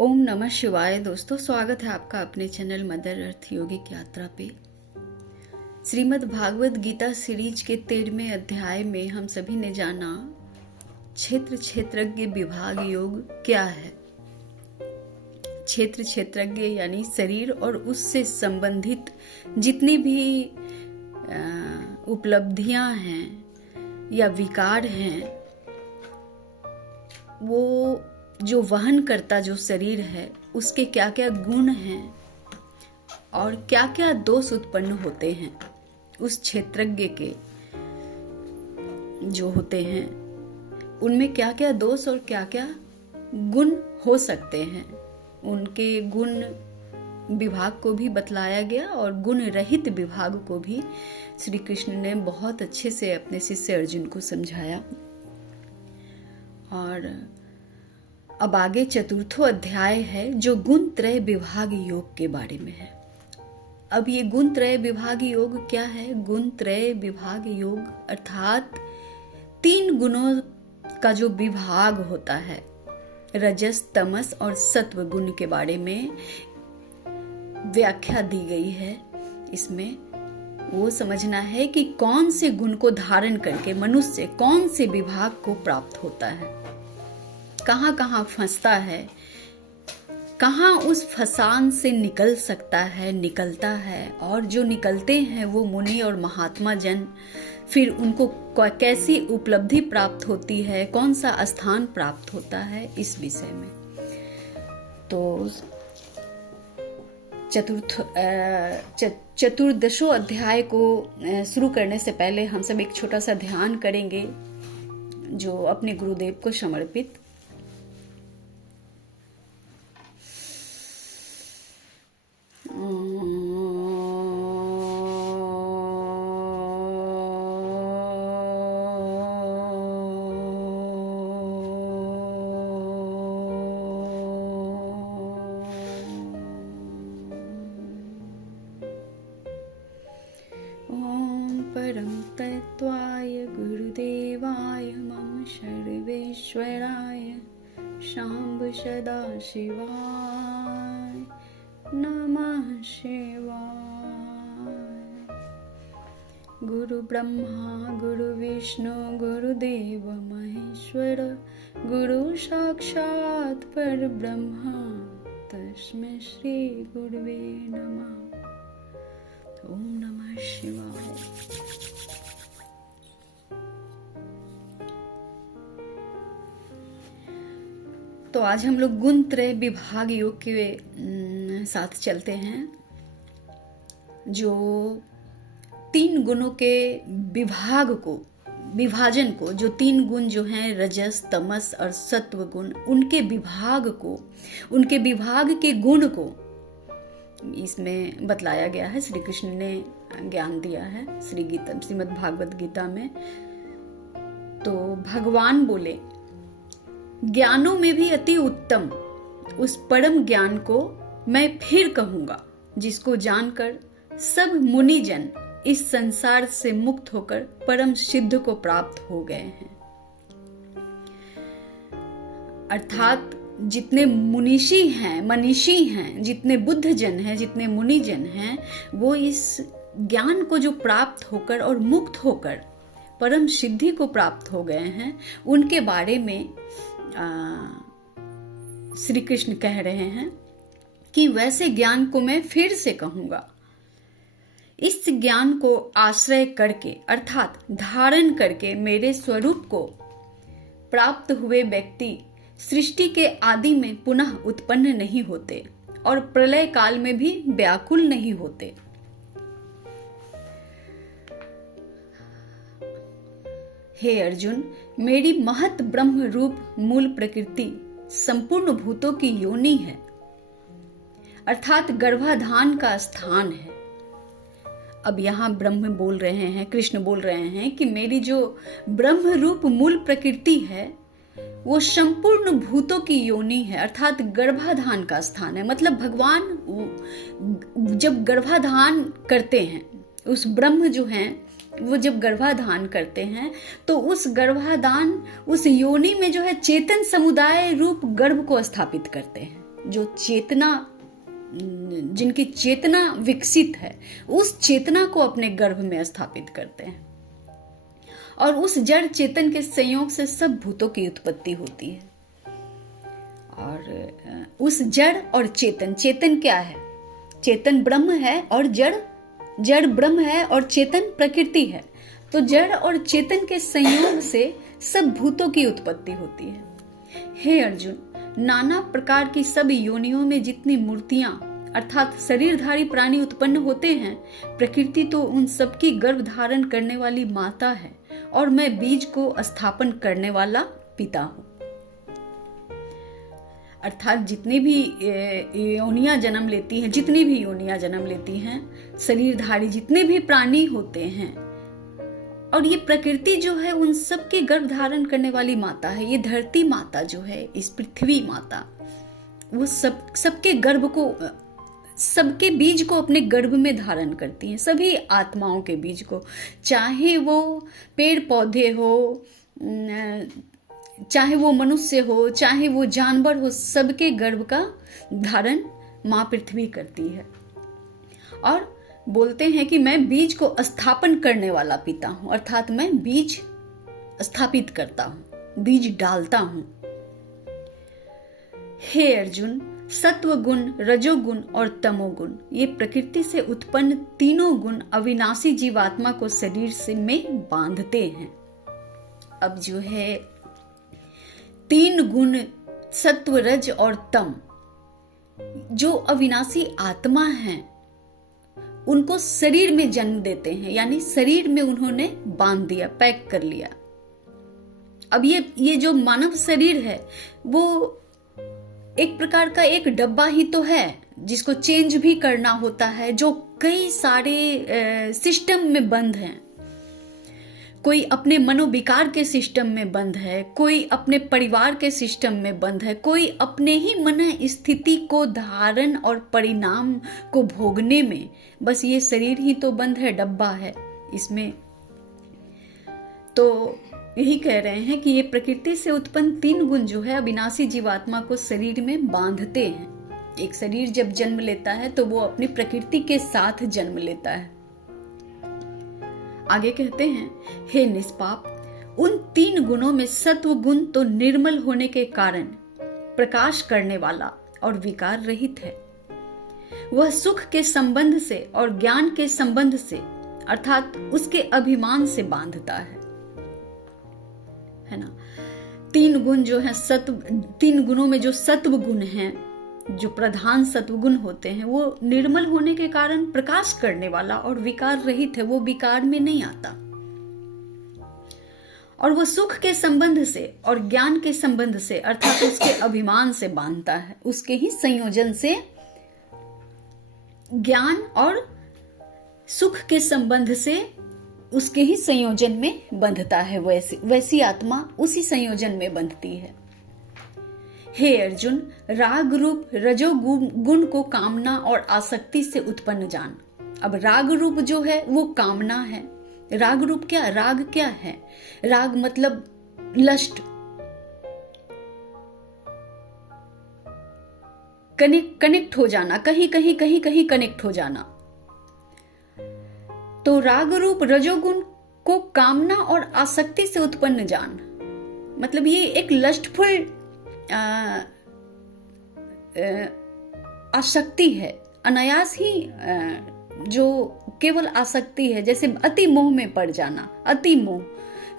ओम नमः शिवाय। दोस्तों, स्वागत है आपका अपने चैनल मदर अर्थ योगिक यात्रा पे। श्रीमद् भागवत गीता सीरीज के 13वें अध्याय में हम सभी ने जाना क्षेत्र क्षेत्रज्ञ विभाग योग क्या है। क्षेत्र क्षेत्रज्ञ यानी शरीर और उससे संबंधित जितनी भी उपलब्धियां हैं या विकार हैं, वो जो वहन करता जो शरीर है उसके क्या क्या गुण हैं और क्या क्या दोष उत्पन्न होते हैं, उस क्षेत्रज्ञ के जो होते हैं उनमें क्या क्या दोष और क्या क्या गुण हो सकते हैं, उनके गुण विभाग को भी बतलाया गया और गुण रहित विभाग को भी श्री कृष्ण ने बहुत अच्छे से अपने शिष्य अर्जुन को समझाया। और अब आगे चतुर्थो अध्याय है जो गुण त्रय विभाग योग के बारे में है। अब ये गुण त्रय विभाग योग क्या है? गुण त्रय विभाग योग अर्थात 3 गुणों का जो विभाग होता है, रजस, तमस और सत्व गुण के बारे में व्याख्या दी गई है। इसमें वो समझना है कि कौन से गुण को धारण करके मनुष्य कौन से विभाग को प्राप्त होता है, कहाँ कहाँ फंसता है, कहाँ उस फसान से निकल सकता है, निकलता है, और जो निकलते हैं वो मुनि और महात्मा जन, फिर उनको कैसी उपलब्धि प्राप्त होती है, कौन सा स्थान प्राप्त होता है, इस विषय में। तो चतुर्दशो अध्याय को शुरू करने से पहले हम सब एक छोटा सा ध्यान करेंगे जो अपने गुरुदेव को समर्पित। परम तत्वाय गुरुदेवाय मम सर्वेश्वराय शाम्ब सदा शिवाय नमः शिवाय। गुरु ब्रह्मा गुरु विष्णु गुरुदेव महेश्वर, गुरु साक्षात् परब्रह्म तस्मै श्री गुरुवे नमः। ओम नमः शिवाय। तो आज हम लोग गुण त्रय विभाग योग के साथ चलते हैं, जो 3 गुणों के विभाग को, विभाजन को, जो 3 गुण जो हैं रजस, तमस और सत्व गुण, उनके विभाग को, उनके विभाग के गुण को इसमें बतलाया गया है। श्री कृष्ण ने ज्ञान दिया है श्रीमद् भागवत गीता में। तो भगवान बोले, ज्ञानों में भी अति उत्तम उस परम ज्ञान को मैं फिर कहूंगा, जिसको जानकर सब मुनिजन इस संसार से मुक्त होकर परम सिद्ध को प्राप्त हो गए हैं। अर्थात जितने मुनीषी हैं, मनीषी हैं, जितने बुद्ध जन हैं, जितने मुनि जन हैं, वो इस ज्ञान को जो प्राप्त होकर और मुक्त होकर परम सिद्धि को प्राप्त हो गए हैं, उनके बारे में श्री कृष्ण कह रहे हैं कि वैसे ज्ञान को मैं फिर से कहूंगा। इस ज्ञान को आश्रय करके अर्थात धारण करके मेरे स्वरूप को प्राप्त हुए व्यक्ति सृष्टि के आदि में पुनः उत्पन्न नहीं होते और प्रलय काल में भी व्याकुल नहीं होते। हे अर्जुन, मेरी महत ब्रह्म रूप मूल प्रकृति संपूर्ण भूतों की योनि है, अर्थात गर्भाधान का स्थान है। अब यहाँ ब्रह्म बोल रहे हैं, कृष्ण बोल रहे हैं कि मेरी जो ब्रह्म रूप मूल प्रकृति है वो संपूर्ण भूतों की योनि है, अर्थात गर्भाधान का स्थान है। मतलब भगवान जब गर्भाधान करते हैं, उस ब्रह्म जो हैं वो जब गर्भाधान करते हैं तो उस गर्भाधान, उस योनि में जो है चेतन समुदाय रूप गर्भ को स्थापित करते हैं। जो चेतना, जिनकी चेतना विकसित है, उस चेतना को अपने गर्भ में स्थापित करते हैं। और उस जड़ चेतन के संयोग से सब भूतों की उत्पत्ति होती है। और उस जड़ और चेतन, चेतन क्या है? चेतन ब्रह्म है और जड़ ब्रह्म है और चेतन प्रकृति है। तो जड़ और चेतन के संयोग से सब भूतों की उत्पत्ति होती है। हे अर्जुन, नाना प्रकार की सब योनियों में जितनी मूर्तियां अर्थात शरीरधारी प्राणी उत्पन्न होते हैं, प्रकृति तो उन सबकी गर्भ धारण करने वाली माता है और मैं बीज को स्थापन करने वाला पिता हूं। अर्थात जितनी भी योनियां जन्म लेती हैं, जितनी भी योनियां जन्म लेती हैं, शरीरधारी जितने भी प्राणी होते हैं, और ये प्रकृति जो है उन सब के गर्भ धारण करने वाली माता है। ये धरती माता जो है, इस पृथ्वी माता, वो सबके गर्भ को, सबके बीज को अपने गर्भ में धारण करती हैं, सभी आत्माओं के बीज को, चाहे वो पेड़ पौधे हो, चाहे वो मनुष्य हो, चाहे वो जानवर हो, सबके गर्भ का धारण माँ पृथ्वी करती है। और बोलते हैं कि मैं बीज को स्थापन करने वाला पिता हूं, अर्थात मैं बीज स्थापित करता हूं, बीज डालता हूं। हे अर्जुन, सत्व गुण, रजोगुण और तमोगुण, ये प्रकृति से उत्पन्न तीनों गुण अविनाशी जीवात्मा को शरीर से में बांधते हैं। अब जो है तीन गुण, सत्व, रज और तम, जो अविनाशी आत्मा हैं, उनको शरीर में जन्म देते हैं, यानी शरीर में उन्होंने बांध दिया, पैक कर लिया। अब ये जो मानव शरीर है वो एक प्रकार का एक डब्बा ही तो है, जिसको चेंज भी करना होता है, जो कई सारे सिस्टम में बंद हैं। कोई अपने मनोविकार के सिस्टम में बंद है, कोई अपने परिवार के सिस्टम में बंद है, कोई अपने ही मन स्थिति को धारण और परिणाम को भोगने में, बस ये शरीर ही तो बंद है, डब्बा है इसमें। तो यही कह रहे हैं कि ये प्रकृति से उत्पन्न तीन गुण जो है अविनाशी जीवात्मा को शरीर में बांधते हैं। एक शरीर जब जन्म लेता है तो वो अपनी प्रकृति के साथ जन्म लेता है। आगे कहते हैं, हे निष्पाप, उन तीन गुणों में सत्व गुण तो निर्मल होने के कारण प्रकाश करने वाला और विकार रहित है। वह सुख के संबंध से और ज्ञान के संबंध से, अर्थात उसके अभिमान से बांधता है ना। तीन गुण जो है सत्व, तीन गुणों में जो सत्व गुण हैं, जो प्रधान सत्वगुण होते हैं, वो निर्मल होने के कारण प्रकाश करने वाला और विकार रहित है, वो विकार में नहीं आता। और वो सुख के संबंध से और ज्ञान के संबंध से, अर्थात उसके अभिमान से बांधता है, उसके ही संयोजन से ज्ञान और सुख के संबंध से उसके ही संयोजन में बंधता है। वैसी आत्मा उसी संयोजन में बंधती है। हे अर्जुन, राग रूप रजोगुण को कामना और आसक्ति से उत्पन्न जान। अब राग रूप जो है वो कामना है। राग रूप क्या, राग क्या है? राग मतलब लस्ट, कनेक्ट हो जाना, कहीं कनेक्ट हो जाना। तो राग रूप रजोगुण को कामना और आसक्ति से उत्पन्न जान, मतलब ये एक लस्टफुल आसक्ति है, अनायास ही जो केवल आसक्ति है। जैसे अति मोह में पड़ जाना, अति मोह,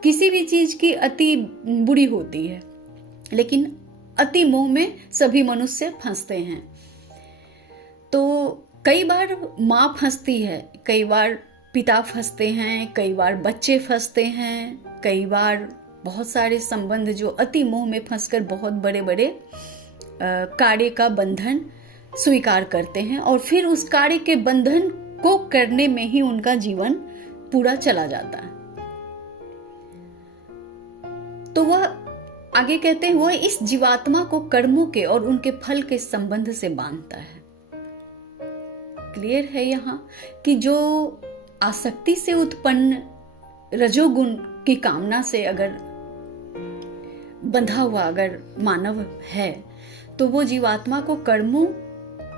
किसी भी चीज की अति बुरी होती है, लेकिन अति मोह में सभी मनुष्य फंसते हैं। तो कई बार माँ फंसती है, कई बार पिता फंसते हैं, कई बार बच्चे फंसते हैं, कई बार बहुत सारे संबंध जो अति मोह में फंसकर बहुत बड़े बड़े कार्य का बंधन स्वीकार करते हैं और फिर उस कार्य के बंधन को करने में ही उनका जीवन पूरा चला जाता है। तो वह आगे कहते हैं, वह इस जीवात्मा को कर्मों के और उनके फल के संबंध से बांधता है। क्लियर है यहाँ कि जो आसक्ति से उत्पन्न रजोगुण की कामना से अगर बंधा हुआ अगर मानव है, तो वो जीवात्मा को कर्मों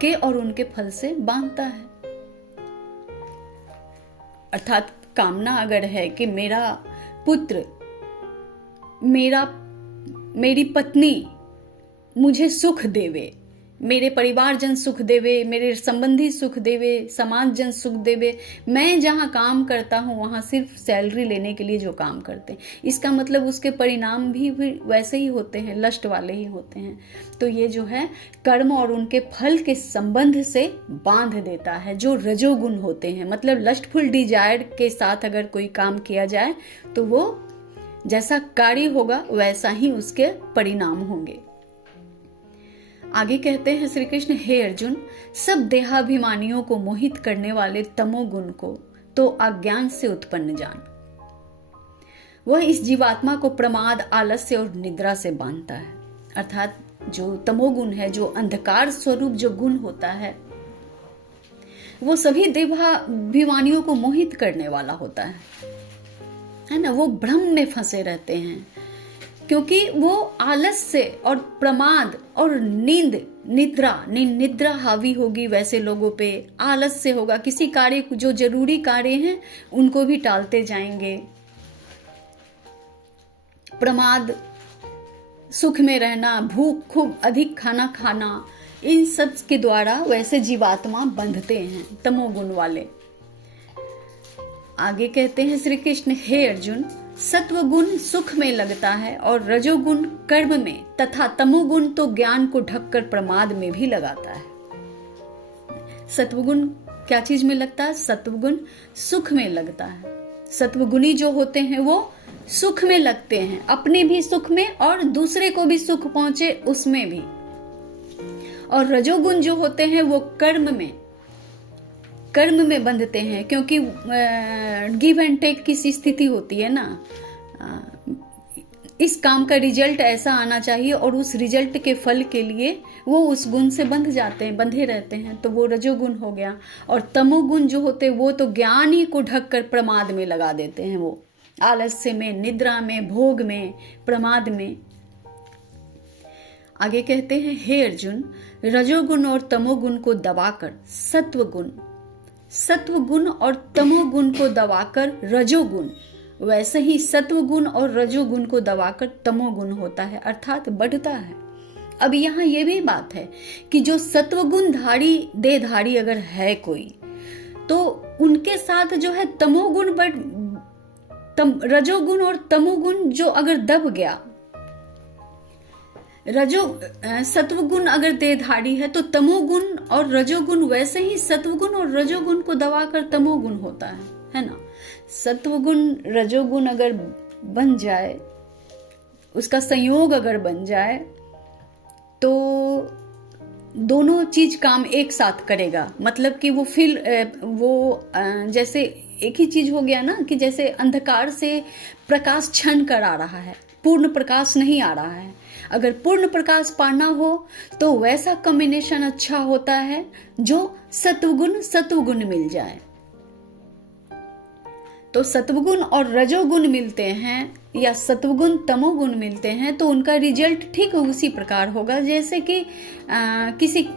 के और उनके फल से बांधता है। अर्थात कामना अगर है कि मेरा पुत्र, मेरी पत्नी मुझे सुख देवे, मेरे परिवारजन सुख देवे, मेरे संबंधी सुख देवे, समाज जन सुख देवे, मैं जहाँ काम करता हूँ वहाँ सिर्फ सैलरी लेने के लिए जो काम करते हैं, इसका मतलब उसके परिणाम भी वैसे ही होते हैं, लस्ट वाले ही होते हैं। तो ये जो है कर्म और उनके फल के संबंध से बांध देता है, जो रजोगुण होते हैं। मतलब लस्टफुल डिजायर के साथ अगर कोई काम किया जाए तो वो जैसा कार्य होगा वैसा ही उसके परिणाम होंगे। आगे कहते हैं श्री कृष्ण, हे अर्जुन, सब देहाभिमानियों को मोहित करने वाले तमोगुण को तो अज्ञान से उत्पन्न जान। वह इस जीवात्मा को प्रमाद, आलस्य और निद्रा से बांधता है। अर्थात जो तमोगुण है, जो अंधकार स्वरूप जो गुण होता है, वो सभी देहाभिमानियों को मोहित करने वाला होता है ना। वो भ्रम में फंसे रहते हैं क्योंकि वो आलस्य और प्रमाद और निद्रा हावी होगी वैसे लोगों पे। आलस्य होगा, किसी कार्य जो जरूरी कार्य हैं उनको भी टालते जाएंगे। प्रमाद, सुख में रहना, भूख खूब अधिक खाना खाना, इन सब के द्वारा वैसे जीवात्मा बंधते हैं तमोगुण वाले। आगे कहते हैं श्री कृष्ण, हे अर्जुन, सत्वगुण सुख में लगता है और रजोगुण कर्म में तथा तमोगुण तो ज्ञान को ढककर प्रमाद में भी लगाता है। सत्वगुण क्या चीज में लगता है? सत्वगुण सुख में लगता है। सत्वगुणी जो होते हैं वो सुख में लगते हैं, अपने भी सुख में और दूसरे को भी सुख पहुंचे उसमें भी। और रजोगुण जो होते हैं वो कर्म में बंधते हैं, क्योंकि गिव एंड टेक की स्थिति होती है ना। इस काम का रिजल्ट ऐसा आना चाहिए और उस रिजल्ट के फल के लिए वो उस गुण से बंधे रहते हैं, तो वो रजोगुण हो गया। और तमोगुण जो होते हैं वो तो ज्ञान ही को ढककर प्रमाद में लगा देते हैं, वो आलस्य में, निद्रा में, भोग में, प्रमाद में। आगे कहते हैं, हे अर्जुन, रजोगुण और तमोगुण को दबाकर सत्वगुण और तमोगुण को दबाकर रजोगुण, वैसे ही सत्वगुण और रजोगुण को दबाकर तमोगुण होता है, अर्थात बढ़ता है। अब यहाँ ये भी बात है कि जो सत्वगुण देहधारी अगर है कोई, तो उनके साथ जो है रजोगुण और तमोगुण जो अगर दब गया, सत्वगुण अगर देहधारी है तो तमोगुण और रजोगुण वैसे ही सत्वगुण और रजोगुण को दबाकर तमोगुण होता है ना। सत्वगुण रजोगुण अगर बन जाए, उसका संयोग अगर बन जाए, तो दोनों चीज काम एक साथ करेगा। मतलब कि वो जैसे एक ही चीज हो गया ना, कि जैसे अंधकार से प्रकाश छन कर आ रहा है, पूर्ण प्रकाश नहीं आ रहा है। अगर पूर्ण प्रकाश पाना हो तो वैसा कॉम्बिनेशन अच्छा होता है जो सत्वगुण मिल जाए। तो सत्वगुण और रजोगुण मिलते हैं या सत्वगुण तमोगुण मिलते हैं तो उनका रिजल्ट ठीक उसी प्रकार होगा जैसे कि किसी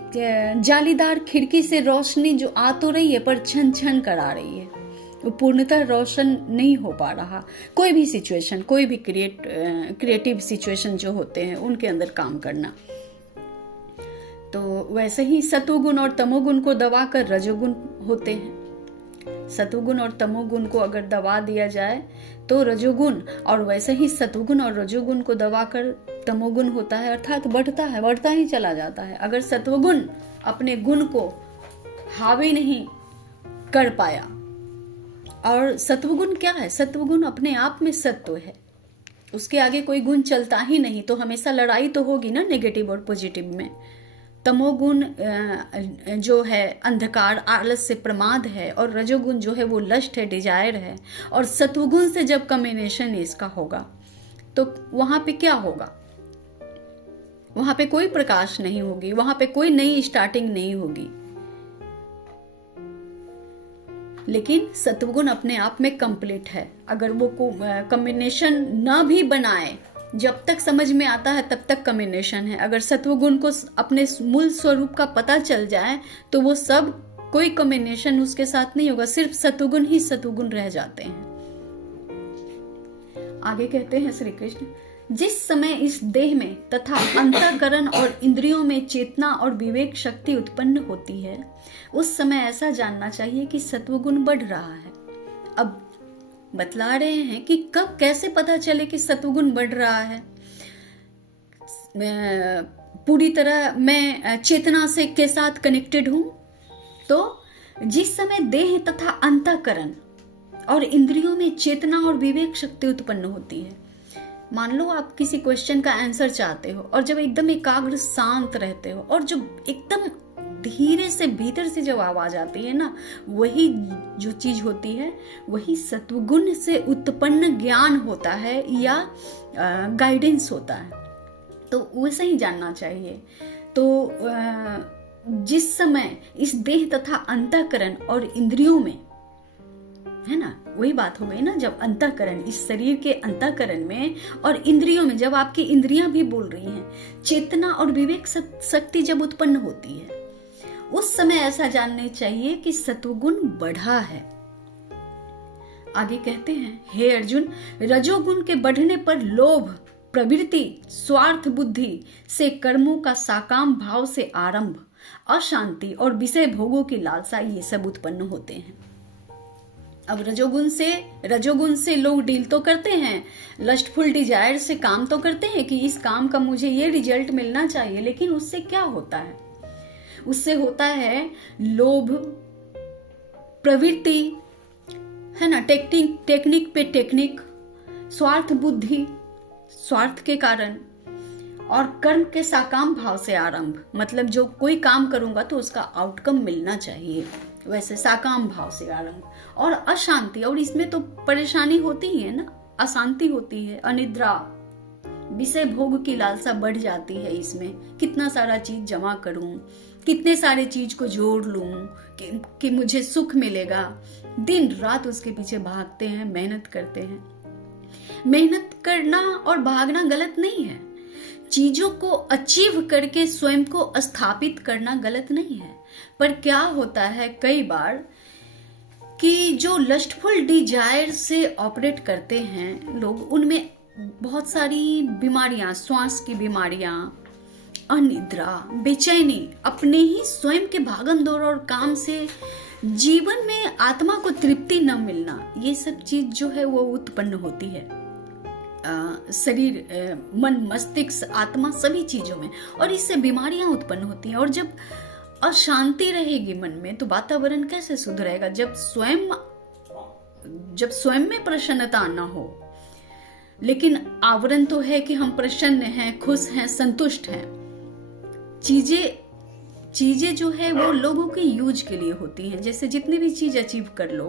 जालीदार खिड़की से रोशनी जो आ तो रही है पर छन छन कर आ रही है, वो पूर्णतः रोशन नहीं हो पा रहा। कोई भी सिचुएशन, कोई भी क्रिएटिव सिचुएशन जो होते हैं उनके अंदर काम करना, तो वैसे ही सत्वगुण और तमोगुण को दबाकर रजोगुण होते हैं। सत्वगुण और तमोगुण को अगर दबा दिया जाए तो रजोगुण, और वैसे ही सत्वगुण और रजोगुण को दबाकर तमोगुण होता है, अर्थात बढ़ता ही चला जाता है। अगर सत्वगुण अपने गुण को हावी नहीं कर पाया, और सत्वगुण क्या है? सत्वगुण अपने आप में सत्व है, उसके आगे कोई गुण चलता ही नहीं, तो हमेशा लड़ाई तो होगी ना नेगेटिव और पॉजिटिव में। तमोगुण जो है अंधकार, आलस्य, प्रमाद है, और रजोगुण जो है वो लस्ट है, डिजायर है। और सत्वगुण से जब कॉम्बिनेशन इसका होगा तो वहां पे क्या होगा? वहां पे कोई प्रकाश नहीं होगी, वहां पे कोई नई स्टार्टिंग नहीं होगी। लेकिन सत्वगुण अपने आप में कंप्लीट है। अगर वो कॉम्बिनेशन ना भी बनाए, जब तक समझ में आता है तब तक कम्बिनेशन है। अगर सत्वगुण को अपने मूल स्वरूप का पता चल जाए तो वो सब कोई कम्बिनेशन उसके साथ नहीं होगा, सिर्फ सत्वगुण ही सत्वगुण रह जाते हैं। आगे कहते हैं श्री कृष्ण, जिस समय इस देह में तथा अंतःकरण और इंद्रियों में चेतना और विवेक शक्ति उत्पन्न होती है, उस समय ऐसा जानना चाहिए कि सत्वगुण बढ़ रहा है। अब बतला रहे हैं कि कब कैसे पता चले कि सत्वगुण बढ़ रहा है। पूरी तरह मैं चेतना से के साथ कनेक्टेड हूं, तो जिस समय देह तथा अंतःकरण और इंद्रियों में चेतना और विवेक शक्ति उत्पन्न होती है। मान लो आप किसी क्वेश्चन का आंसर चाहते हो और जब एकदम एकाग्र शांत रहते हो और जो एकदम धीरे से भीतर से जब आवाज आती है ना, वही जो चीज होती है वही सत्वगुण से उत्पन्न ज्ञान होता है या गाइडेंस होता है। तो वैसे ही जानना चाहिए। तो जिस समय इस देह तथा अंतःकरण और इंद्रियों में, है ना, वही बात हो गई ना, जब अंतःकरण, इस शरीर के अंतःकरण में और इंद्रियों में, जब आपकी इंद्रियां भी बोल रही हैं, चेतना और विवेक शक्ति जब उत्पन्न होती है, उस समय ऐसा जानना चाहिए कि सत्वगुण बढ़ा है। आगे कहते हैं, हे अर्जुन, रजोगुण के बढ़ने पर लोभ, प्रवृत्ति, स्वार्थ बुद्धि से कर्मों का साकाम भाव से आरंभ, अशांति और विषय भोगों की लालसा, ये सब उत्पन्न होते हैं। अब रजोगुण से लोग डील तो करते हैं, लस्टफुल डिजायर से काम तो करते हैं कि इस काम का मुझे ये रिजल्ट मिलना चाहिए, लेकिन उससे क्या होता है? उससे होता है लोभ, प्रवृत्ति, है ना, टेक्निक पे टेक्निक, स्वार्थ बुद्धि, स्वार्थ के कारण, और कर्म के साकाम भाव से आरंभ, मतलब जो कोई काम करूंगा तो उसका आउटकम मिलना चाहिए, वैसे साकाम भाव से आरंभ, और अशांति, और इसमें तो परेशानी होती ही है ना, अशांति होती है, अनिद्रा, विषय भोग की लालसा बढ़ जाती है। इसमें कितना सारा चीज जमा करूं, कितने सारे चीज को जोड़ लूं कि मुझे सुख मिलेगा, दिन रात उसके पीछे भागते हैं, मेहनत करते हैं। मेहनत करना और भागना गलत नहीं है, चीजों को अचीव करके स्वयं को स्थापित करना गलत नहीं है, पर क्या होता है कई बार कि जो लस्टफुल डिजायर से ऑपरेट करते हैं लोग, उनमें बहुत सारी बीमारियां, श्वास की बीमारियां, अनिद्रा, बेचैनी, अपने ही स्वयं के भागम दौड़ और काम से जीवन में आत्मा को तृप्ति न मिलना, ये सब चीज जो है वो उत्पन्न होती है शरीर, मन, मस्तिष्क, आत्मा, सभी चीजों में, और इससे बीमारियां उत्पन्न होती हैं। और जब अशांति रहेगी मन में तो वातावरण कैसे सुधरेगा? जब स्वयं में प्रसन्नता ना हो, लेकिन आवरण तो है कि हम प्रसन्न हैं, खुश हैं, संतुष्ट हैं। चीजें जो है वो लोगों के यूज के लिए होती हैं, जैसे जितनी भी चीज अचीव कर लो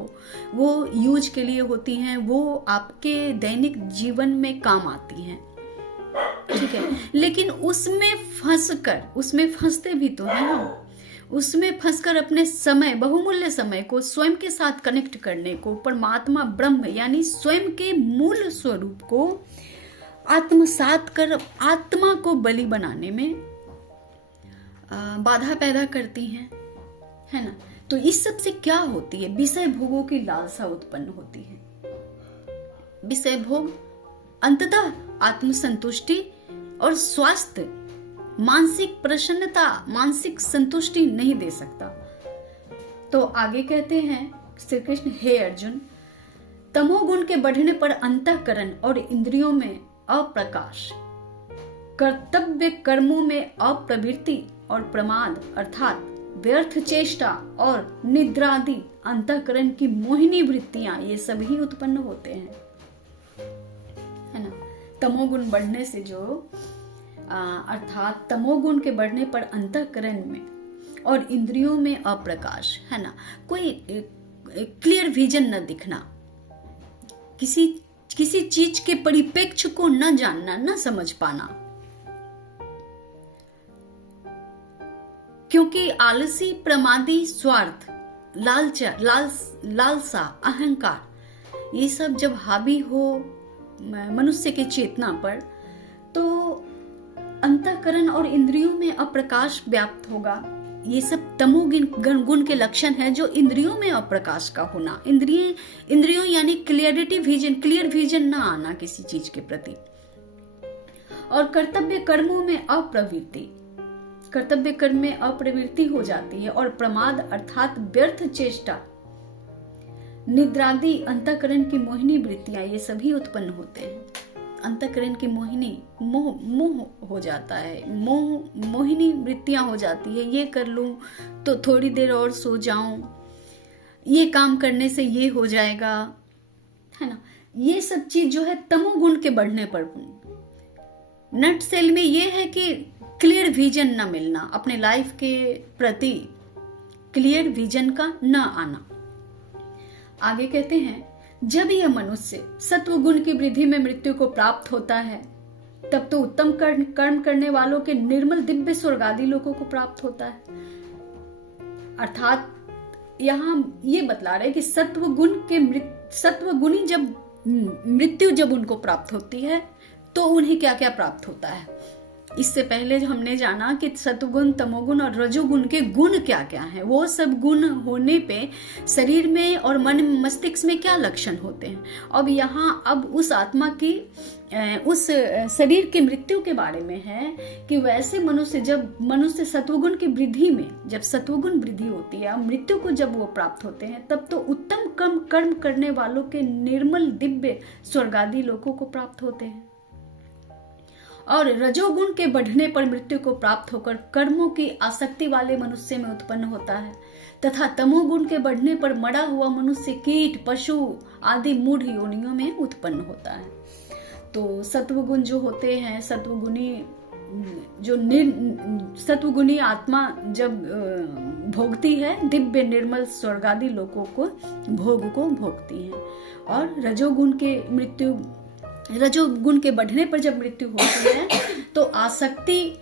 वो यूज के लिए होती हैं, वो आपके दैनिक जीवन में काम आती हैं, ठीक है, लेकिन उसमें फंसते भी तो हैं हम, उसमें फंसकर अपने समय, बहुमूल्य समय को स्वयं के साथ कनेक्ट करने को, परमात्मा ब्रह्म यानी स्वयं के मूल स्वरूप को आत्मसात कर आत्मा को बलि बनाने में बाधा पैदा करती हैं, है ना। तो इस सब से क्या होती है? विषय भोगों की लालसा उत्पन्न होती है। विषय भोग अंततः आत्मसंतुष्टि और स्वास्थ्य, मानसिक प्रसन्नता, मानसिक संतुष्टि नहीं दे सकता। तो आगे कहते हैं श्री कृष्ण, हे अर्जुन, तमोगुण के बढ़ने पर अंतःकरण और इंद्रियों में अप्रकाश, कर्तव्य कर्मों में अप्रवृत्ति और प्रमाद अर्थात व्यर्थ चेष्टा और निद्रादि अंतःकरण की मोहिनी वृत्तियां, ये सभी उत्पन्न होते हैं, है ना। तमोगुण बढ़ने से जो अर्थात तमोगुण के बढ़ने पर अंतःकरण में और इंद्रियों में अप्रकाश, है ना, कोई क्लियर विजन न दिखना, किसी चीज के परिप्रेक्ष्य को न जानना, न समझ पाना, क्योंकि आलसी, प्रमादी, स्वार्थ, लालसा, अहंकार, ये सब जब हावी हो मनुष्य की चेतना पर, अंतःकरण और इंद्रियों में अप्रकाश व्याप्त होगा। ये सब तमोगुण गुण के लक्षण है, जो इंद्रियों में अप्रकाश का होना, इंद्रियों यानी क्लियर विजन ना आना किसी चीज के प्रति, और कर्तव्य कर्मों में अप्रवृत्ति, कर्तव्य कर्म में अप्रवृत्ति हो जाती है, और प्रमाद अर्थात व्यर्थ चेष्टा, निद्रादि अंतःकरण की मोहिनी वृत्तियां, ये सभी उत्पन्न होते हैं। अंतःकरण की मोहिनी मोह हो जाता है, मोहिनी वृत्तियां हो जाती है। ये कर लूं तो थोड़ी देर और सो जाऊं, ये काम करने से ये हो जाएगा, है ना। ये सब चीज जो है तमोगुण के बढ़ने पर, नट सेल में ये है कि क्लियर विजन ना मिलना, अपने लाइफ के प्रति क्लियर विजन का ना आना। आगे कहते हैं, जब यह मनुष्य सत्व गुण की वृद्धि में मृत्यु को प्राप्त होता है, तब तो उत्तम कर्म करने वालों के निर्मल दिव्य स्वर्ग आदि लोगों को प्राप्त होता है। अर्थात यहां ये बतला रहे कि सत्वगुणी जब मृत्यु जब उनको प्राप्त होती है तो उन्हें क्या क्या प्राप्त होता है। इससे पहले जो हमने जाना कि सत्वगुण, तमोगुण और रजोगुण के गुण क्या क्या हैं, वो सब गुण होने पे शरीर में और मन मस्तिष्क में क्या लक्षण होते हैं। अब उस आत्मा की उस शरीर की मृत्यु के बारे में है कि वैसे जब मनुष्य सत्वगुण की वृद्धि में, जब सत्वगुण वृद्धि होती है, मृत्यु को जब वो प्राप्त होते हैं, तब तो उत्तम कर्म करने वालों के निर्मल दिव्य स्वर्गादि लोकों को प्राप्त होते हैं। और रजोगुण के बढ़ने पर मृत्यु को प्राप्त होकर कर्मों की आसक्ति वाले मनुष्य में उत्पन्न होता है, तथा तमोगुण के बढ़ने पर मरा हुआ मनुष्य कीट, पशु आदि मूढ़ योनियों में उत्पन्न होता है। तो सत्वगुण जो होते हैं, सत्वगुणी आत्मा जब भोगती है, दिव्य निर्मल स्वर्गादि लोकों को भोगती है। और रजोगुण के बढ़ने पर जब मृत्यु होती है तो आसक्ति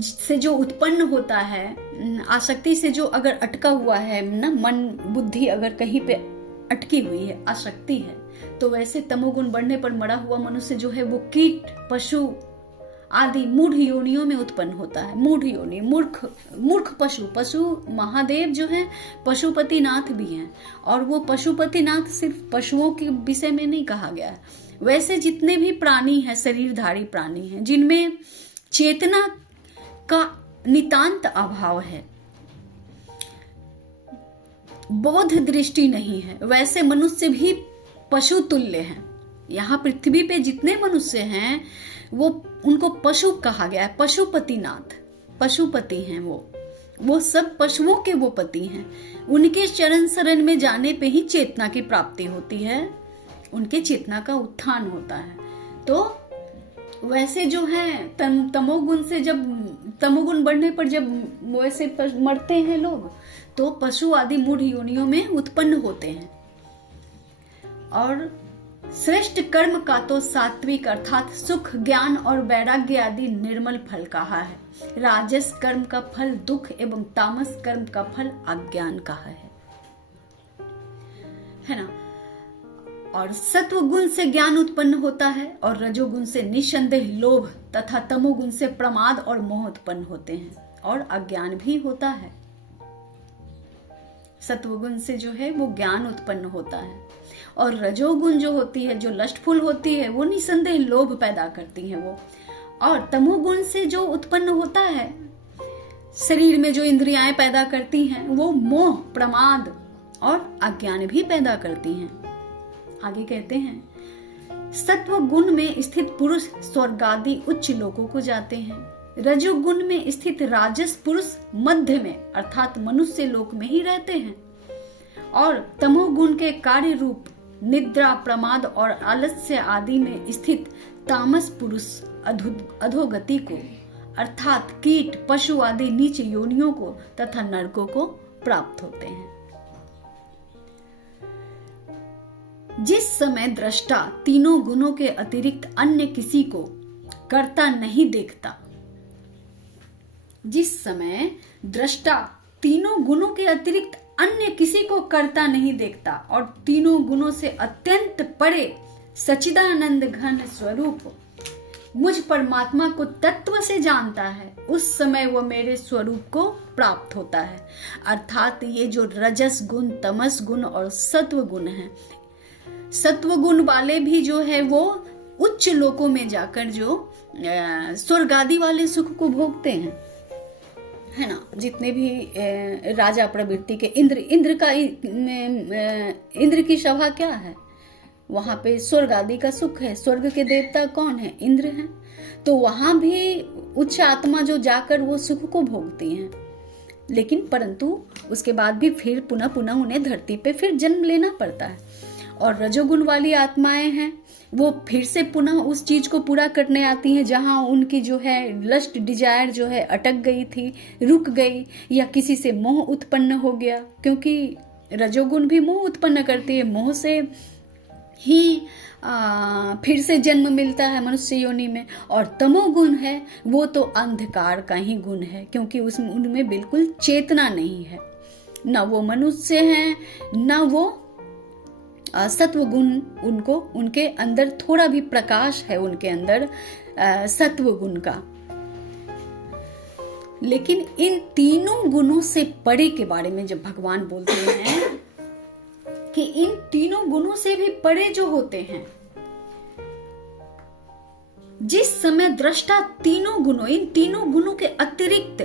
से जो उत्पन्न होता है, आसक्ति से जो अगर अटका हुआ है ना, मन बुद्धि अगर कहीं पे अटकी हुई है, आसक्ति है, तो वैसे तमोगुण बढ़ने पर मरा हुआ मनुष्य जो है वो कीट, पशु आदि मूढ़ योनियों में उत्पन्न होता है। मूढ़ योनि, मूर्ख पशु महादेव जो है पशुपतिनाथ भी हैं, और वो पशुपतिनाथ सिर्फ पशुओं के विषय में नहीं कहा गया है। वैसे जितने भी प्राणी हैं, शरीरधारी प्राणी हैं, जिनमें चेतना का नितांत अभाव है, बोध दृष्टि नहीं है, वैसे मनुष्य भी पशु तुल्य हैं। यहाँ पृथ्वी पे जितने मनुष्य हैं वो उनको पशु कहा गया है, पशुपतिनाथ, पशुपति हैं वो सब पशुओं के वो पति हैं। उनके चरण शरण में जाने पे ही चेतना की प्राप्ति होती है, उनके चेतना का उत्थान होता है। तो वैसे जो है तमोगुण बढ़ने पर जब वैसे मरते हैं लोग, तो पशु आदि मूढ़ योनियों में उत्पन्न होते हैं। और श्रेष्ठ कर्म का तो सात्विक अर्थात सुख, ज्ञान और वैराग्य आदि निर्मल फल कहा है। राजस कर्म का फल दुख एवं तामस कर्म का फल अज्ञान कहा है ना। और सत्व गुण से ज्ञान उत्पन्न होता है, और रजोगुण से निसंदेह लोभ तथा तमोगुण से प्रमाद और मोह उत्पन्न होते हैं, और अज्ञान भी होता है। सत्वगुण से जो है वो ज्ञान उत्पन्न होता है, और रजोगुण जो होती है, जो लस्टफुल होती है, वो निसंदेह लोभ पैदा करती है वो। और तमोगुण से जो उत्पन्न होता है, शरीर में जो इंद्रियाएं पैदा करती हैं, वो मोह, प्रमाद और अज्ञान भी पैदा करती हैं। आगे कहते हैं, सत्व गुण में स्थित पुरुष स्वर्गादि उच्च लोकों को जाते हैं। रजोगुण में स्थित राजस पुरुष मध्य में अर्थात मनुष्य लोक में ही रहते हैं, और तमोगुण के कार्य रूप निद्रा, प्रमाद और आलस्य आदि में स्थित तामस पुरुष अधोगति को अर्थात कीट, पशु आदि नीच योनियों को तथा नरकों को प्राप्त होते हैं। जिस समय दृष्टा तीनों गुणों के अतिरिक्त अन्य किसी को करता नहीं देखता, जिस समय दृष्टा तीनों गुणों के अतिरिक्त अन्य किसी को करता नहीं देखता, और तीनों गुणों से अत्यंत परे सच्चिदानंद घन स्वरूप मुझ परमात्मा को तत्व से जानता है, उस समय वह मेरे स्वरूप को प्राप्त होता है। अर्थात ये जो रजस गुण, तमस गुण और सत्व गुण है, सत्व गुण वाले भी जो है वो उच्च लोकों में जाकर जो स्वर्ग आदि वाले सुख को भोगते हैं, है ना। जितने भी राजा प्रवृत्ति के इंद्र की सभा क्या है, वहां पे स्वर्ग आदि का सुख है। स्वर्ग के देवता कौन है? इंद्र हैं। तो वहां भी उच्च आत्मा जो जाकर वो सुख को भोगती हैं, लेकिन परंतु उसके बाद भी फिर पुनः पुनः उन्हें धरती पे फिर जन्म लेना पड़ता है। और रजोगुण वाली आत्माएं हैं, वो फिर से पुनः उस चीज को पूरा करने आती हैं जहां उनकी जो है लस्ट, डिजायर जो है अटक गई थी, रुक गई, या किसी से मोह उत्पन्न हो गया, क्योंकि रजोगुण भी मोह उत्पन्न करती है। मोह से ही फिर से जन्म मिलता है मनुष्य योनि में। और तमोगुण है वो तो अंधकार का ही गुण है, क्योंकि उनमें बिल्कुल चेतना नहीं है, ना वो मनुष्य हैं, ना वो सत्व गुण, उनको उनके अंदर थोड़ा भी प्रकाश है उनके अंदर सत्व गुण का। लेकिन इन तीनों गुणों से परे के बारे में जब भगवान बोलते हैं कि इन तीनों गुणों से भी परे जो होते हैं, जिस समय दृष्टा इन तीनों गुणों के अतिरिक्त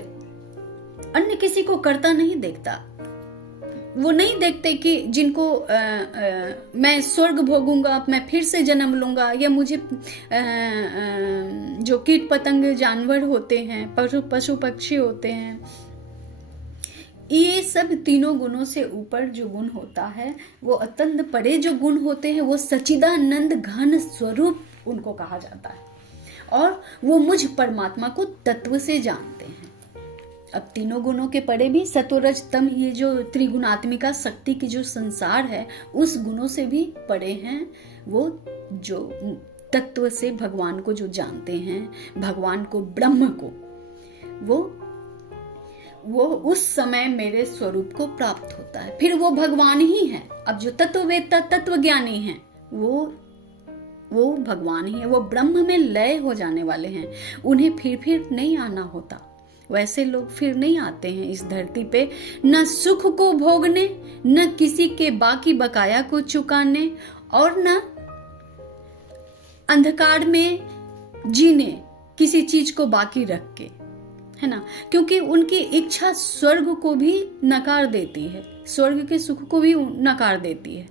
अन्य किसी को करता नहीं देखता। वो नहीं देखते कि जिनको मैं स्वर्ग भोगूंगा, मैं फिर से जन्म लूंगा, या मुझे जो कीट पतंग जानवर होते हैं, पशु पक्षी होते हैं, ये सब तीनों गुणों से ऊपर जो गुण होता है, वो अत्यंत परे जो गुण होते हैं, वो सच्चिदानंद घन स्वरूप उनको कहा जाता है। और वो मुझ परमात्मा को तत्व से जानते हैं। अब तीनों गुणों के परे भी सत्वरज तम, ये जो त्रिगुणात्मिका शक्ति की जो संसार है, उस गुणों से भी परे हैं वो जो तत्व से भगवान को जो जानते हैं, भगवान को, ब्रह्म को, वो उस समय मेरे स्वरूप को प्राप्त होता है। फिर वो भगवान ही है। अब जो तत्ववेत्ता, तत्वज्ञानी हैं, वो भगवान ही है, वो ब्रह्म में लय हो जाने वाले हैं। उन्हें फिर नहीं आना होता। वैसे लोग फिर नहीं आते हैं इस धरती पे, न सुख को भोगने, न किसी के बाकी बकाया को चुकाने, और न अंधकार में जीने, किसी चीज को बाकी रख के, है ना। क्योंकि उनकी इच्छा स्वर्ग को भी नकार देती है, स्वर्ग के सुख को भी नकार देती है।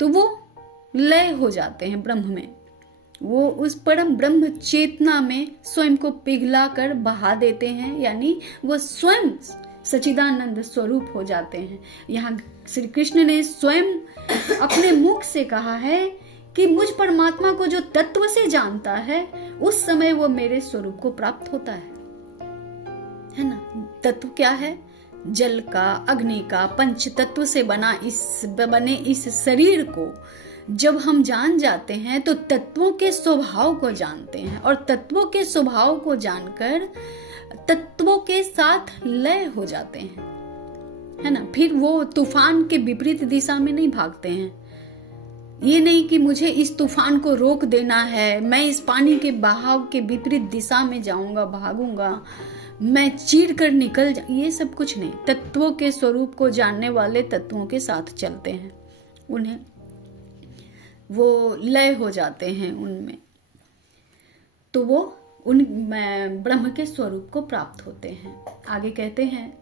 तो वो लय हो जाते हैं ब्रह्म में, वो उस परम ब्रह्म चेतना में स्वयं को पिघला कर बहा देते हैं, यानी वो स्वयं सच्चिदानंद स्वरूप हो जाते हैं। यहाँ श्री कृष्ण ने स्वयं अपने मुख से कहा है कि मुझ परमात्मा को जो तत्व से जानता है, उस समय वो मेरे स्वरूप को प्राप्त होता है ना। तत्व क्या है? जल का, अग्नि का, पंच तत्व से बने इस शरीर को जब हम जान जाते हैं तो तत्वों के स्वभाव को जानते हैं, और तत्वों के स्वभाव को जानकर तत्वों के साथ लय हो जाते हैं, है ना। फिर वो तूफान के विपरीत दिशा में नहीं भागते हैं। ये नहीं कि मुझे इस तूफान को रोक देना है, मैं इस पानी के बहाव के विपरीत दिशा में जाऊंगा, भागूंगा, मैं चीर कर निकल ये सब कुछ नहीं। तत्वों के स्वरूप को जानने वाले तत्वों के साथ चलते हैं, उन्हें वो लय हो जाते हैं उनमें, तो वो उन ब्रह्म के स्वरूप को प्राप्त होते हैं। आगे कहते हैं,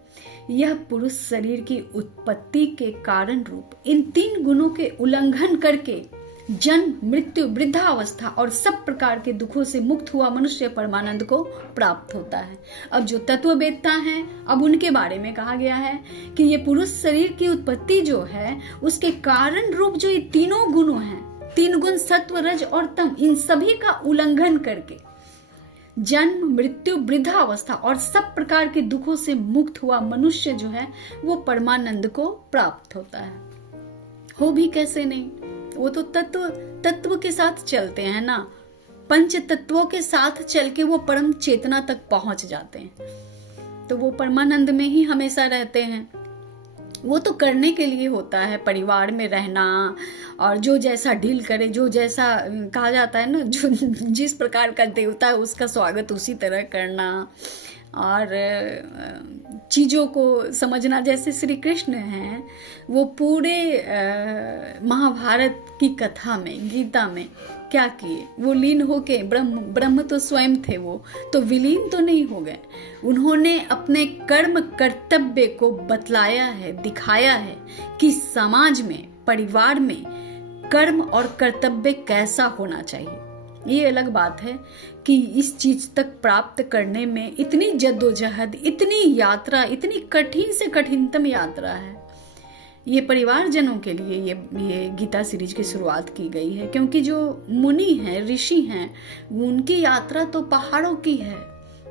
यह पुरुष शरीर की उत्पत्ति के कारण रूप इन तीन गुणों के उल्लंघन करके जन्म, मृत्यु, वृद्धावस्था और सब प्रकार के दुखों से मुक्त हुआ मनुष्य परमानंद को प्राप्त होता है। अब जो तत्ववेत्ता हैं, अब उनके बारे में कहा गया है कि ये पुरुष शरीर की उत्पत्ति जो है, उसके कारण रूप जो ये तीनों गुणों हैं, तीन गुण सत्व, रज और तम, इन सभी का उल्लंघन करके जन्म, मृत्यु, वृद्धावस्था और सब प्रकार के दुखों से मुक्त हुआ मनुष्य जो है, वो परमानंद को प्राप्त होता है। हो भी कैसे नहीं, वो तो तत्व के साथ चलते हैं ना, पंच तत्वों के साथ चल के वो परम चेतना तक पहुंच जाते हैं, तो वो परमानंद में ही हमेशा रहते हैं। वो तो करने के लिए होता है, परिवार में रहना, और जो जैसा डील करे, जो जैसा कहा जाता है ना, जो जिस प्रकार का देवता है उसका स्वागत उसी तरह करना, और चीज़ों को समझना। जैसे श्री कृष्ण हैं, वो पूरे महाभारत की कथा में, गीता में क्या किए, वो लीन होके, ब्रह्म तो स्वयं थे, वो तो विलीन तो नहीं हो गए। उन्होंने अपने कर्म कर्तव्य को बतलाया है, दिखाया है कि समाज में, परिवार में कर्म और कर्तव्य कैसा होना चाहिए। ये अलग बात है कि इस चीज तक प्राप्त करने में इतनी जद्दोजहद, इतनी यात्रा, इतनी कठिन से कठिनतम यात्रा है। ये परिवारजनों के लिए ये गीता सीरीज की शुरुआत की गई है, क्योंकि जो मुनि हैं, ऋषि हैं, उनकी यात्रा तो पहाड़ों की है,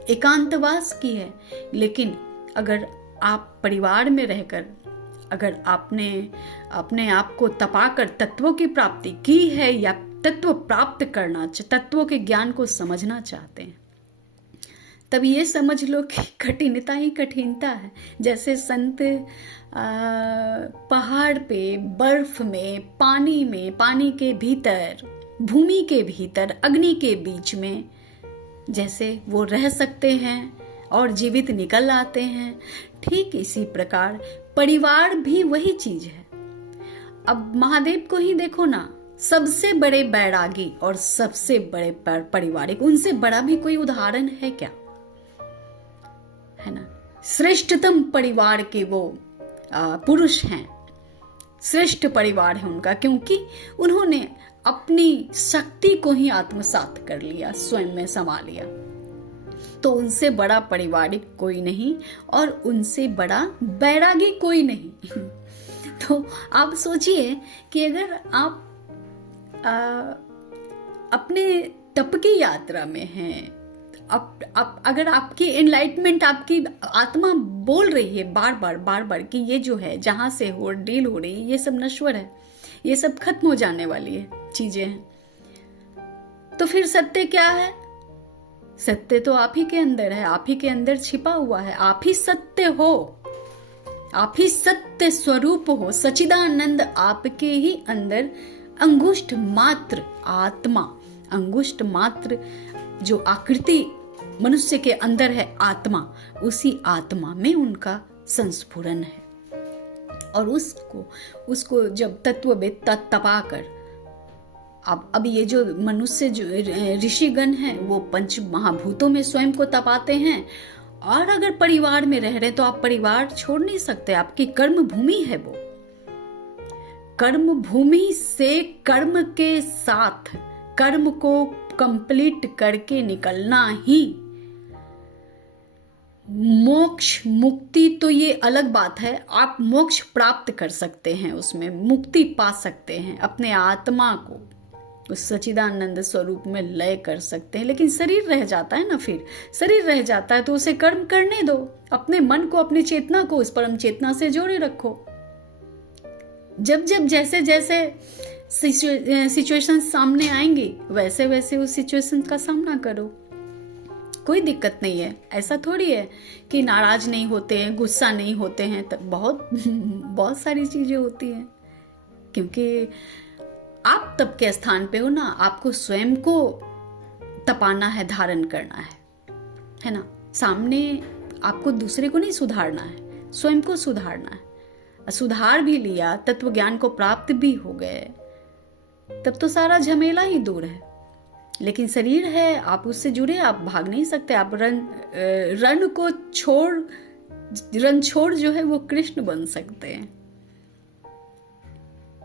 एकांतवास की है। लेकिन अगर आप परिवार में रहकर, अगर आपने अपने आप को तपाकर तत्वों की प्राप्ति की है, या तत्व प्राप्त करना, तत्वों के ज्ञान को समझना चाहते हैं, तब ये समझ लो कि कठिनता ही कठिनता है। जैसे संत पहाड़ पे, बर्फ में, पानी के भीतर, भूमि के भीतर, अग्नि के बीच में जैसे वो रह सकते हैं और जीवित निकल आते हैं, ठीक इसी प्रकार परिवार भी वही चीज है। अब महादेव को ही देखो ना, सबसे बड़े बैरागी और सबसे बड़े पारिवारिक, उनसे बड़ा भी कोई उदाहरण है क्या, है ना। श्रेष्ठतम परिवार के वो पुरुष हैं, श्रेष्ठ परिवार है उनका, क्योंकि उन्होंने अपनी शक्ति को ही आत्मसात कर लिया, स्वयं में समा लिया। तो उनसे बड़ा पारिवारिक कोई नहीं और उनसे बड़ा बैरागी कोई नहीं। तो आप सोचिए कि अगर आप अपने तप की यात्रा में हैं, अगर आपकी एनलाइटमेंट, आपकी आत्मा बोल रही है बार बार कि ये जो है, जहां से हो डील हो रही है, ये सब नश्वर है, ये सब खत्म हो जाने वाली है चीजें हैं, तो फिर सत्य क्या है? सत्य तो आप ही के अंदर है, आप ही के अंदर छिपा हुआ है। आप ही सत्य हो, आप ही सत्य स्वरूप हो, सच्चिदानंद आपके ही अंदर अंगुष्ठ मात्र आत्मा, अंगुष्ठ मात्र जो आकृति मनुष्य के अंदर है आत्मा, उसी आत्मा में उनका संस्फुरन है। और उसको जब तत्ववेत्ता तपाकर, अब ये जो मनुष्य, जो ऋषिगण हैं, वो पंच महाभूतों में स्वयं को तपाते हैं। और अगर परिवार में रह रहे तो आप परिवार छोड़ नहीं सकते, आपकी कर्म भूमि है वो। कर्म भूमि से कर्म के साथ कर्म को कंप्लीट करके निकलना ही मोक्ष, मुक्ति तो ये अलग बात है। आप मोक्ष प्राप्त कर सकते हैं, उसमें मुक्ति पा सकते हैं, अपने आत्मा को उस सच्चिदानंद स्वरूप में लय कर सकते हैं। लेकिन शरीर रह जाता है ना, फिर शरीर रह जाता है तो उसे कर्म करने दो, अपने मन को, अपनी चेतना को उस परम चेतना से जोड़े रखो। जब जैसे जैसे सिचुएशन सामने आएंगी, वैसे वैसे उस सिचुएशन का सामना करो, कोई दिक्कत नहीं है। ऐसा थोड़ी है कि नाराज नहीं होते हैं, गुस्सा नहीं होते हैं, तब बहुत सारी चीजें होती हैं, क्योंकि आप तप के स्थान पे हो ना, आपको स्वयं को तपाना है, धारण करना है ना। सामने आपको दूसरे को नहीं सुधारना है, स्वयं को सुधारना है। सुधार भी लिया, तत्व ज्ञान को प्राप्त भी हो गए, तब तो सारा झमेला ही दूर है। लेकिन शरीर है, आप उससे जुड़े, आप भाग नहीं सकते। आप रण को छोड़, रणछोड़ जो है वो कृष्ण बन सकते हैं,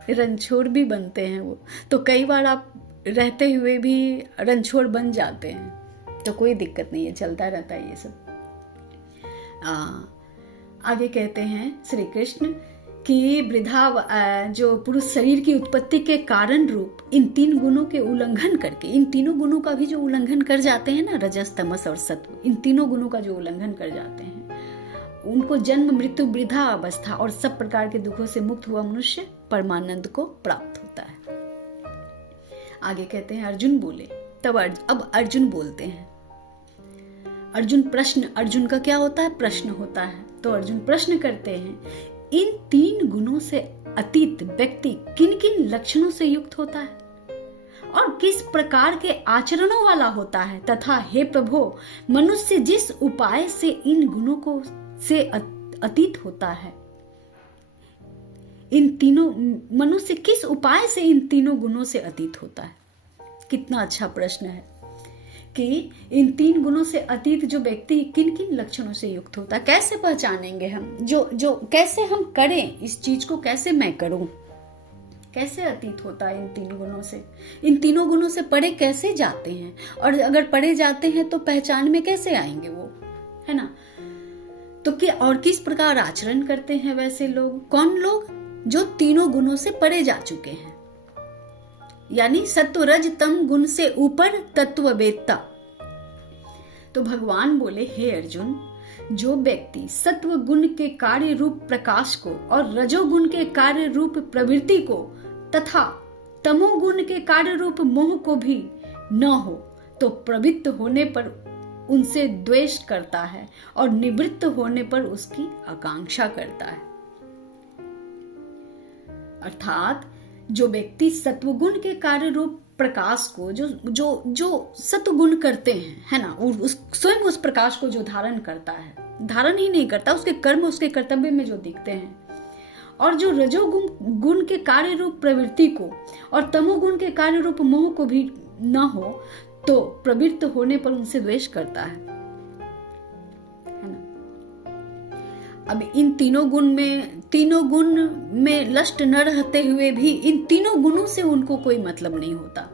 रणछोड़ भी बनते हैं वो। तो कई बार आप रहते हुए भी रणछोड़ बन जाते हैं, तो कोई दिक्कत नहीं है, चलता रहता है ये सब। आगे कहते हैं श्री कृष्ण कि वृद्धा, जो पुरुष शरीर की उत्पत्ति के कारण रूप इन 3 गुणों के उल्लंघन करके, इन तीनों गुणों का भी जो उल्लंघन कर जाते हैं ना, रजस तमस और सत्व, इन तीनों गुणों का जो उल्लंघन कर जाते हैं, उनको जन्म मृत्यु वृद्धा अवस्था और सब प्रकार के दुखों से मुक्त हुआ मनुष्य परमानंद को प्राप्त होता है। आगे कहते हैं अर्जुन बोले, तब अब अर्जुन बोलते हैं। अर्जुन का क्या होता है? प्रश्न होता है। तो अर्जुन प्रश्न करते हैं इन 3 गुणों से अतीत व्यक्ति किन किन लक्षणों से युक्त होता है और किस प्रकार के आचरणों वाला होता है, तथा हे प्रभु, मनुष्य जिस उपाय से इन गुणों को से अतीत होता है, इन तीनों मनुष्य किस उपाय से इन तीनों गुणों से अतीत होता है। कितना अच्छा प्रश्न है कि इन 3 गुणों से अतीत जो व्यक्ति किन किन लक्षणों से युक्त होता है, कैसे पहचानेंगे हम, जो कैसे हम करें इस चीज को, कैसे मैं करूं, कैसे अतीत होता है इन 3 गुणों से, इन तीनों गुणों से परे कैसे जाते हैं, और अगर परे जाते हैं तो पहचान में कैसे आएंगे वो, है ना। तो क्या और किस प्रकार आचरण करते हैं वैसे लोग, कौन लोग जो तीनों गुणों से परे जा चुके हैं, यानी सत्व रज तम गुण से ऊपर तत्ववेत्ता। तो भगवान बोले, हे अर्जुन, जो व्यक्ति सत्व गुण के कार्य रूप प्रकाश को और रजोगुण के कार्य रूप प्रवृत्ति को तथा तमोगुण के कार्य रूप मोह को भी न हो, तो प्रवृत्त होने पर उनसे द्वेष करता है और निवृत्त होने पर उसकी आकांक्षा करता है। अर्थात जो व्यक्ति सत्वगुण के कार्य रूप प्रकाश को जो सत्वगुण करते हैं, है ना, स्वयं उस प्रकाश को जो धारण करता है, धारण ही नहीं करता, उसके कर्म उसके कर्तव्य में जो दिखते हैं, और जो रजोगुण गुण के कार्य रूप प्रवृत्ति को और तमोगुण के कार्य रूप मोह को भी न हो, तो प्रवृत्त होने पर उनसे द्वेष करता है ना। अब इन तीनों गुण में लस्ट न रहते हुए भी इन तीनों गुणों से उनको कोई मतलब नहीं होता।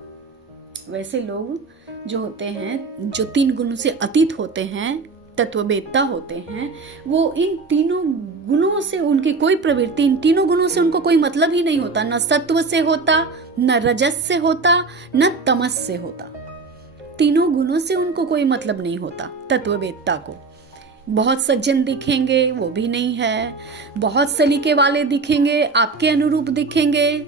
वैसे लोग जो होते हैं, जो 3 गुणों से अतीत होते हैं, तत्ववेत्ता होते हैं, वो इन तीनों गुणों से उनकी कोई प्रवृत्ति, इन तीनों गुणों से उनको कोई मतलब ही नहीं होता, न सत्व से होता, न रजस से होता, न तमस से होता। तीनों गुणों से उनको कोई मतलब नहीं होता तत्ववेत्ता को। बहुत सज्जन दिखेंगे, वो भी नहीं है, बहुत सलीके वाले दिखेंगे, आपके अनुरूप दिखेंगे,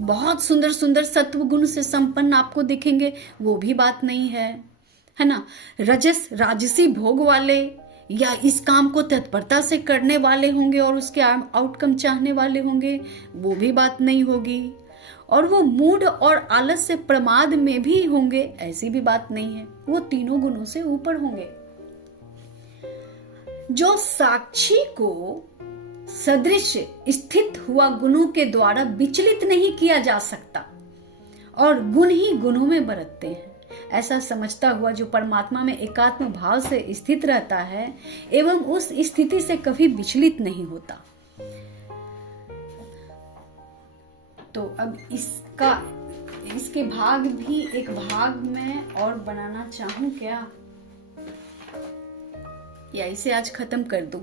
बहुत सुंदर सुंदर सत्व गुण से संपन्न आपको दिखेंगे, वो भी बात नहीं है ना। रजस राजसी भोग वाले या इस काम को तत्परता से करने वाले होंगे और उसके आउटकम चाहने वाले होंगे, वो भी बात नहीं होगी। और वो मूड और आलस से प्रमाद में भी होंगे, ऐसी भी बात नहीं है, वो तीनों गुणों से ऊपर होंगे। जो साक्षी को सदृश स्थित हुआ गुणों के द्वारा विचलित नहीं किया जा सकता और गुण ही गुणों में बरतते हैं, ऐसा समझता हुआ जो परमात्मा में एकात्म भाव से स्थित रहता है एवं उस स्थिति से कभी विचलित नहीं होता। तो अब इसके भाग भी एक भाग में और बनाना चाहूं क्या, या इसे आज खत्म कर दूं?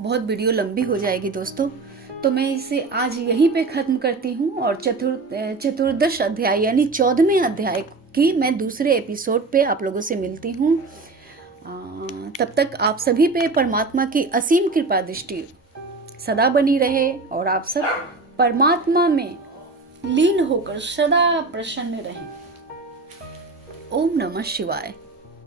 बहुत वीडियो लंबी हो जाएगी दोस्तों, तो मैं इसे आज यहीं पे खत्म करती हूँ और चतुर्दश अध्याय यानी 14वें अध्याय की मैं दूसरे एपिसोड पे आप लोगों से मिलती हूँ। तब तक आप सभी पे परमात्मा की असीम कृपा दृष्टि सदा बनी रहे और आप सब परमात्मा में लीन होकर सदा प्रसन्न रहें। ओम नमः शिवाय।